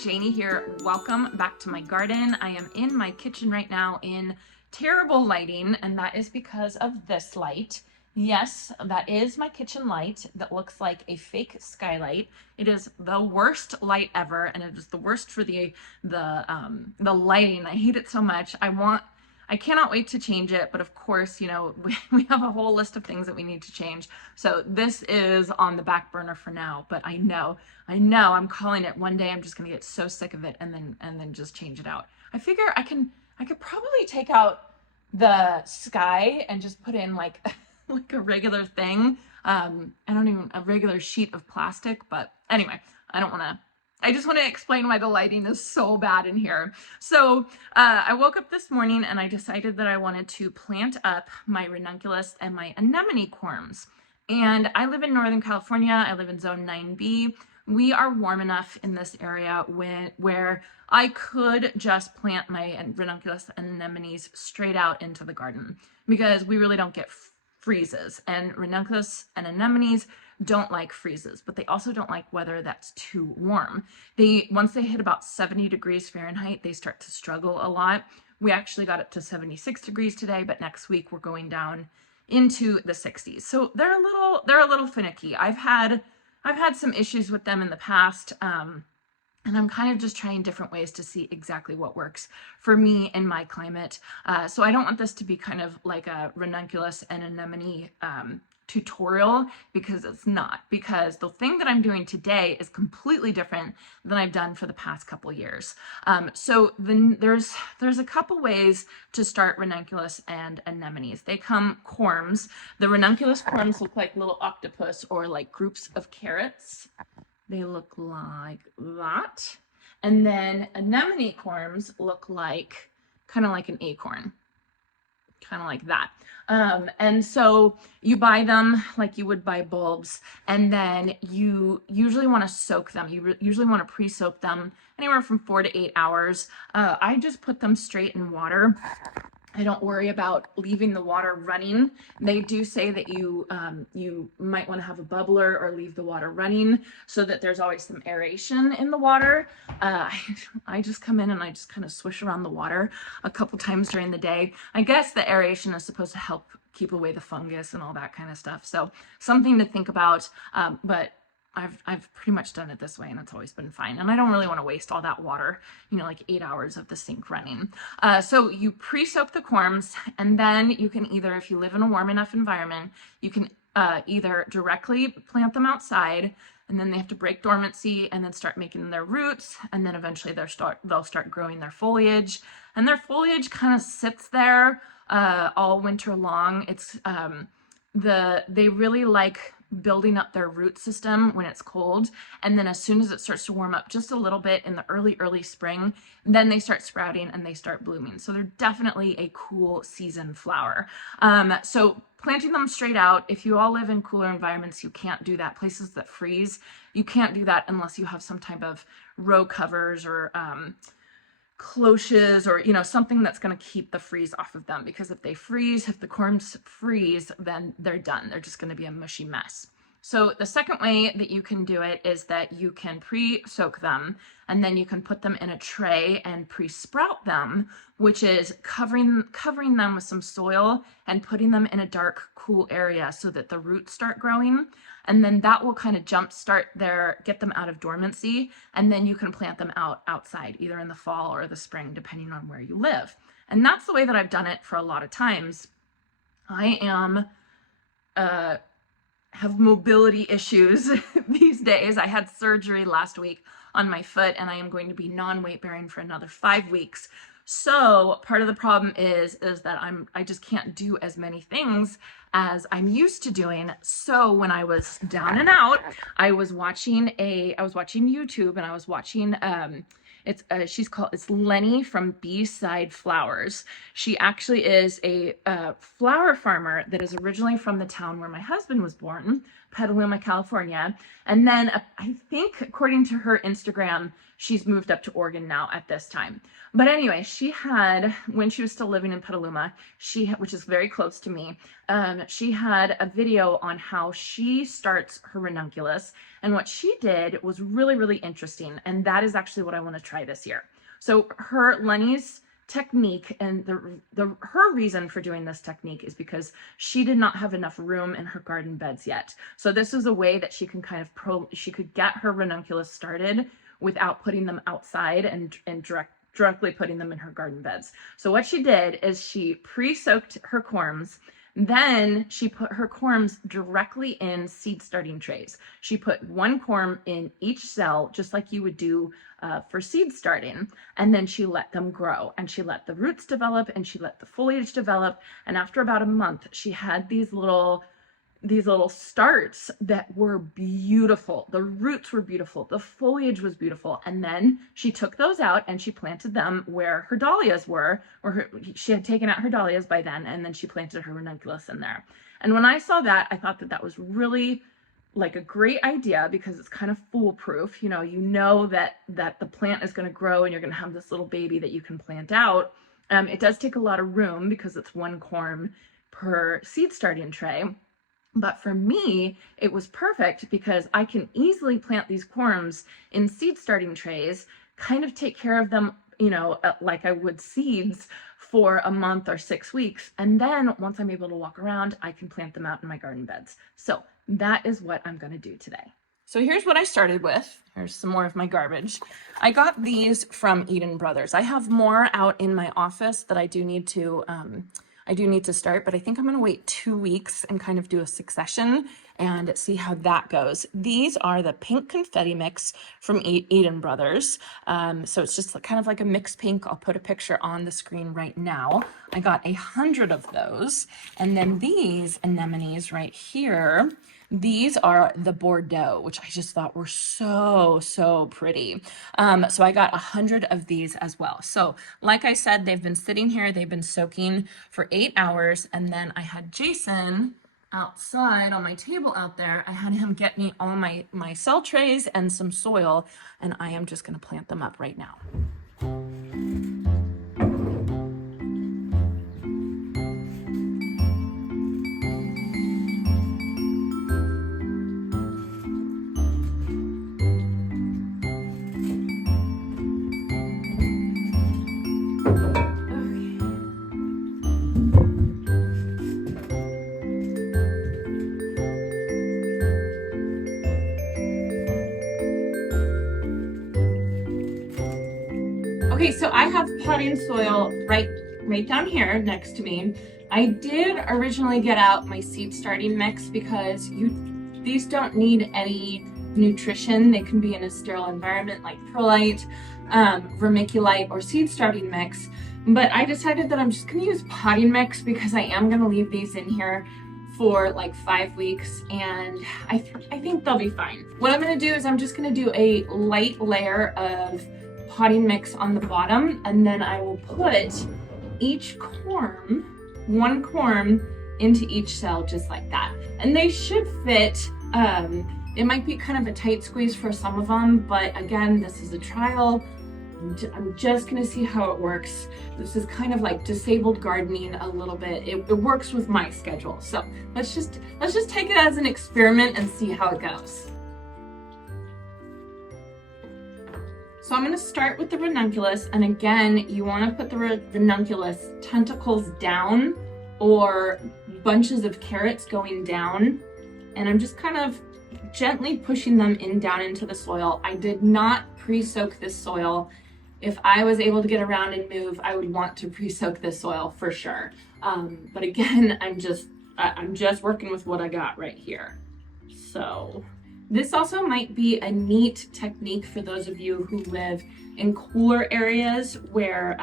Janie here. Welcome back to my garden. I am in my kitchen right now in terrible lighting, and that is because of this light. Yes, that is my kitchen light that looks like a fake skylight. It is the worst light ever, and it is the worst for the lighting. I hate it so much. I cannot wait to change it, but of course, you know, we have a whole list of things that we need to change. So this is on the back burner for now, but I know, I'm calling it. One day I'm just gonna get so sick of it and then just change it out. I figure I could probably take out the sky and just put in like like a regular thing. A regular sheet of plastic, but anyway, I just want to explain why the lighting is so bad in here. So I woke up this morning and I decided that I wanted to plant up my ranunculus and my anemone corms. And I live in Northern California. I live in zone 9B. We are warm enough in this area where I could just plant my ranunculus and anemones straight out into the garden because we really don't get freezes, and ranunculus and anemones don't like freezes, but they also don't like weather that's too warm. Once they hit about 70 degrees Fahrenheit, they start to struggle a lot. We actually got up to 76 degrees today, but next week we're going down into the 60s. So they're a little finicky. I've had some issues with them in the past. And I'm kind of just trying different ways to see exactly what works for me in my climate. So I don't want this to be kind of like a ranunculus and anemone tutorial, because it's not. Because the thing that I'm doing today is completely different than I've done for the past couple years. So then there's a couple ways to start ranunculus and anemones. They come corms. The ranunculus corms look like little octopus or like groups of carrots. They look like that. And then anemone corms look like kind of like an acorn, kind of like that. And so you buy them like you would buy bulbs, and then you usually want to soak them. You usually want to pre-soak them anywhere from 4 to 8 hours. I just put them straight in water. I don't worry about leaving the water running. They do say that you might want to have a bubbler or leave the water running so that there's always some aeration in the water. I just come in and I just kind of swish around the water a couple times during the day. I guess the aeration is supposed to help keep away the fungus and all that kind of stuff. So something to think about, but I've pretty much done it this way and it's always been fine. And I don't really want to waste all that water, you know, like 8 hours of the sink running. So you pre-soak the corms, and then you can either, if you live in a warm enough environment, you can either directly plant them outside, and then they have to break dormancy and then start making their roots, and then eventually they'll start growing their foliage. And their foliage kind of sits there all winter long. It's they really like building up their root system when it's cold, and then as soon as it starts to warm up just a little bit in the early spring, then they start sprouting and they start blooming. So they're definitely a cool season flower. So planting them straight out, if you all live in cooler environments, you can't do that. Places that freeze, you can't do that unless you have some type of row covers or cloches, or you know, something that's going to keep the freeze off of them, because if the corms freeze, then they're done. They're just going to be a mushy mess. So the second way that you can do it is that you can pre-soak them, and then you can put them in a tray and pre-sprout them, which is covering them with some soil and putting them in a dark, cool area so that the roots start growing. And then that will kind of get them out of dormancy, and then you can plant them outside, either in the fall or the spring, depending on where you live. And that's the way that I've done it for a lot of times. I have mobility issues these days. I had surgery last week on my foot, and I am going to be non-weight bearing for another 5 weeks. So part of the problem is that I just can't do as many things as I'm used to doing. So when I was down and out, I was watching YouTube, and I was watching it's Lennie from B-Side Flowers. She actually is a flower farmer that is originally from the town where my husband was born, Petaluma, California. And then I think, according to her Instagram, she's moved up to Oregon now at this time. But anyway, she had, when she was still living in Petaluma, which is very close to me, she had a video on how she starts her ranunculus. And what she did was really, really interesting. And that is actually what I want to try this year. So Lennie's technique, and her reason for doing this technique is because she did not have enough room in her garden beds yet. So this is a way that she can kind of she could get her ranunculus started without putting them outside and directly putting them in her garden beds. So what she did is she pre-soaked her corms. Then she put her corms directly in seed starting trays. She put one corm in each cell, just like you would do for seed starting. And then she let them grow, and she let the roots develop, and she let the foliage develop. And after about a month, she had these little starts that were beautiful. The roots were beautiful. The foliage was beautiful. And then she took those out and she planted them where her dahlias were, she had taken out her dahlias by then, and then she planted her ranunculus in there. And when I saw that, I thought that that was really like a great idea, because it's kind of foolproof. You know that the plant is going to grow and you're going to have this little baby that you can plant out. It does take a lot of room because it's one corm per seed starting tray. But for me, it was perfect because I can easily plant these corms in seed starting trays, kind of take care of them, like I would seeds for a month or 6 weeks. And then once I'm able to walk around, I can plant them out in my garden beds. So that is what I'm going to do today. So here's what I started with. Here's some more of my garbage. I got these from Eden Brothers. I have more out in my office that I do need to start, but I think I'm going to wait 2 weeks and kind of do a succession and see how that goes. These are the pink confetti mix from Eden Brothers. So it's just kind of like a mixed pink. I'll put a picture on the screen right now. I got 100 of those. And then these anemones right here, these are the Bordeaux, which I just thought were so pretty. So I got 100 of these as well. So like I said, they've been sitting here, they've been soaking for 8 hours. And then I had Jason outside on my table out there. I had him get me all my cell trays and some soil, and I am just gonna plant them up right now. Okay, so I have potting soil right down here next to me. I did originally get out my seed starting mix because these don't need any nutrition. They can be in a sterile environment like perlite, vermiculite, or seed starting mix. But I decided that I'm just gonna use potting mix because I am gonna leave these in here for like 5 weeks, and I think they'll be fine. What I'm gonna do is I'm just gonna do a light layer of potting mix on the bottom, and then I will put each one corm into each cell just like that. And they should fit. It might be kind of a tight squeeze for some of them, but again, this is a trial. I'm just gonna see how it works. This is kind of like disabled gardening a little bit. It works with my schedule. So let's just take it as an experiment and see how it goes. So I'm going to start with the ranunculus, and again, you want to put the ranunculus tentacles down or bunches of carrots going down, and I'm just kind of gently pushing them down into the soil. I did not pre-soak this soil. If I was able to get around and move, I would want to pre-soak this soil for sure. But again, I'm just working with what I got right here. So this also might be a neat technique for those of you who live in cooler areas where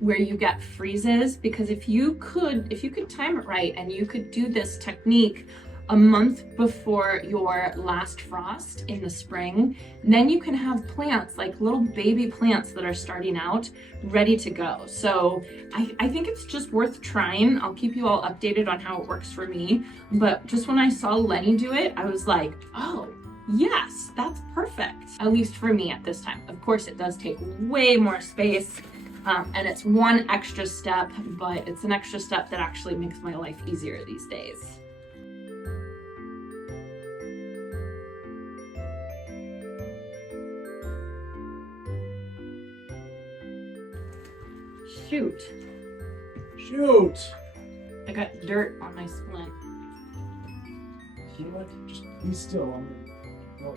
you get freezes, because if you could time it right and you could do this technique a month before your last frost in the spring, then you can have plants, like little baby plants that are starting out, ready to go. So I think it's just worth trying. I'll keep you all updated on how it works for me. But just when I saw Lennie do it, I was like, oh, Yes, that's perfect. At least for me at this time. Of course, it does take way more space, and it's one extra step, but it's an extra step that actually makes my life easier these days. Shoot. Shoot! I got dirt on my splint. You know what? Just be still. I'm gonna go.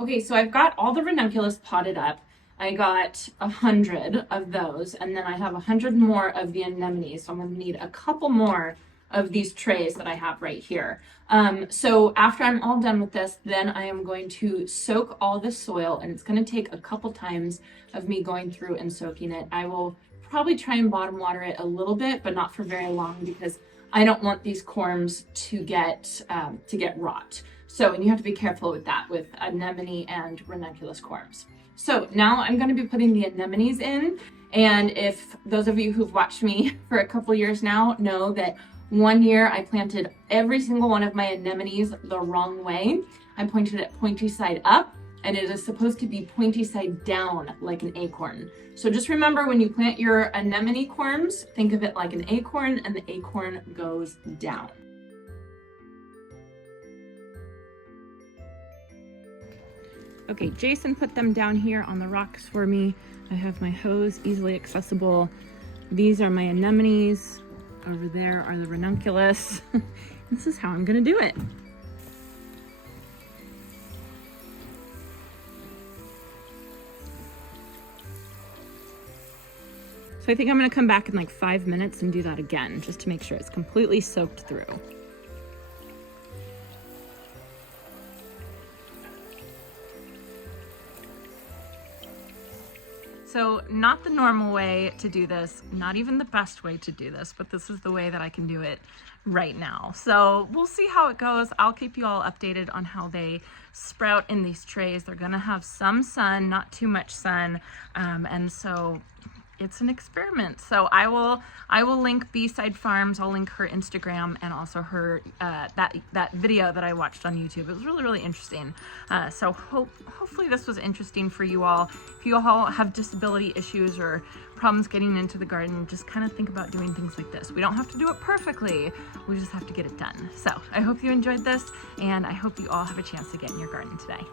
Okay, so I've got all the ranunculus potted up. I got 100 of those, and then I have 100 more of the anemones. So I'm gonna need a couple more of these trays that I have right here. So after I'm all done with this, then I am going to soak all the soil, and it's gonna take a couple times of me going through and soaking it. I will probably try and bottom water it a little bit, but not for very long, because I don't want these corms to get rot. So, and you have to be careful with that, with anemone and ranunculus corms. So now I'm going to be putting the anemones in. And if those of you who've watched me for a couple years now know that one year I planted every single one of my anemones the wrong way. I pointed it pointy side up, and it is supposed to be pointy side down like an acorn. So just remember, when you plant your anemone corms, think of it like an acorn, and the acorn goes down. Okay, Jason put them down here on the rocks for me. I have my hose easily accessible. These are my anemones. Over there are the ranunculus. This is how I'm gonna do it. So I think I'm gonna come back in like 5 minutes and do that again, just to make sure it's completely soaked through. So not the normal way to do this, not even the best way to do this, but this is the way that I can do it right now. So we'll see how it goes. I'll keep you all updated on how they sprout in these trays. They're gonna have some sun, not too much sun, and so it's an experiment. So I will link B-Side Farms. I'll link her Instagram and also her that video that I watched on YouTube. It was really, really interesting. So hopefully this was interesting for you all. If you all have disability issues or problems getting into the garden, just kind of think about doing things like this. We don't have to do it perfectly. We just have to get it done. So I hope you enjoyed this, and I hope you all have a chance to get in your garden today.